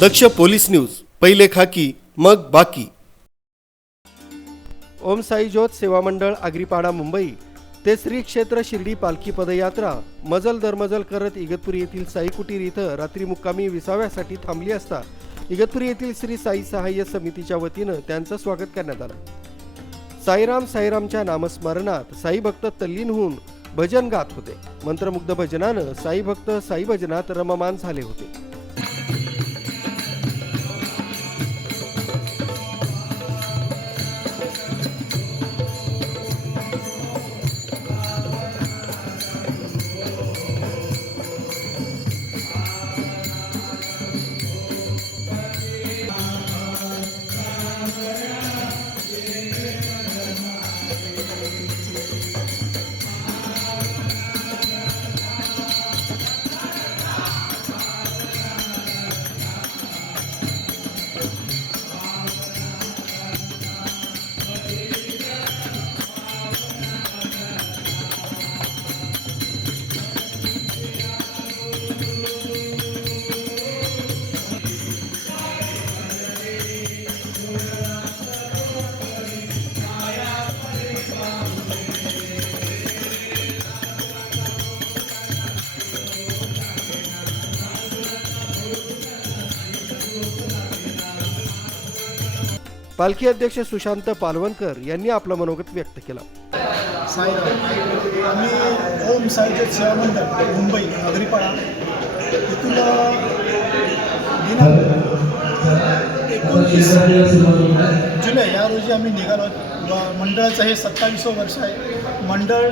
दक्ष police news पहिले खाकी मग बाकी. ओम साई ज्योत सेवा मंडळ आग्रीपाडा मुंबई. ते श्री क्षेत्र शिर्डी पालखी पदयात्रा मजल दरमजल करत इगतपुरी येथील साई कुटीर इथं रात्री मुक्कामी विसाव्यासाठी थांबली असता इगतपुरी येथील श्री साई सहाय्य समितीच्या वतीनं त्यांचं स्वागत करण्यात आलं. साईराम साईरामच्या नामस्मरणात साई भक्त तल्लीन होऊन भजन गात होते. मंत्रमुग्ध भजनानं साई भक्त साई भजनात रममान झाले होते. पालखी अध्यक्ष सुशांत पालवणकर यांनी आपलं मनोगत व्यक्त केलं. आम्ही ओम साईचे सेवा मंडळ मुंबई नागरीपाडा इथून एकोणतीस जुलै या रोजी आम्ही निघालो. मंडळाचं हे सत्तावीसवं वर्ष आहे. मंडळ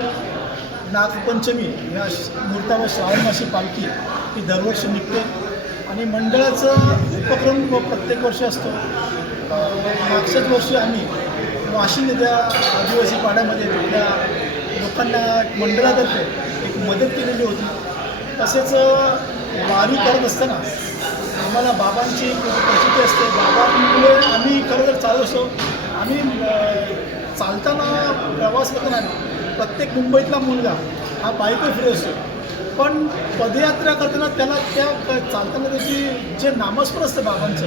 नागपंचमी या श- मुहूर्तावर श्रावण मासी पालखी ही दरवर्षी निघते. आणि मंडळाचं उपक्रम प्रत्येक वर्षी असतो. मागच्याच वर्षी आम्ही वाशिम त्या आदिवासी पाड्यामध्ये त्या लोकांना मंडळातर्फे एक मदत केलेली होती. तसेच वारी करत असताना आम्हाला बाबांची प्रचिती असते. बाबांमुळे आम्ही खरं तर चालत असतो. आम्ही चालताना प्रवास करताना प्रत्येक मुंबईतला मुलगा हा बाईकवर फिरत असतो. पण पदयात्रा करताना त्याला त्या चालताना त्याची जे नामस्मरण असतं बाबांचं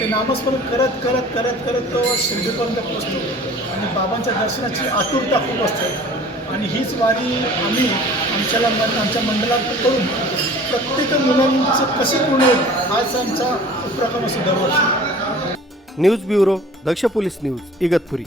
ते नामस्मरण करत करत करत करत तो शिर्डीपर्यंत पोचतो आणि बाबांच्या दर्शनाची आतुरता खूप असते. आणि हीच वारी आम्ही आमच्याला मन आमच्या मंडळात करून प्रत्येक मुलांचं कसे पूर्ण होईल हाच आमचा उपक्रम असतो दरवर्षी. News bureau Daksh police news Igatpuri.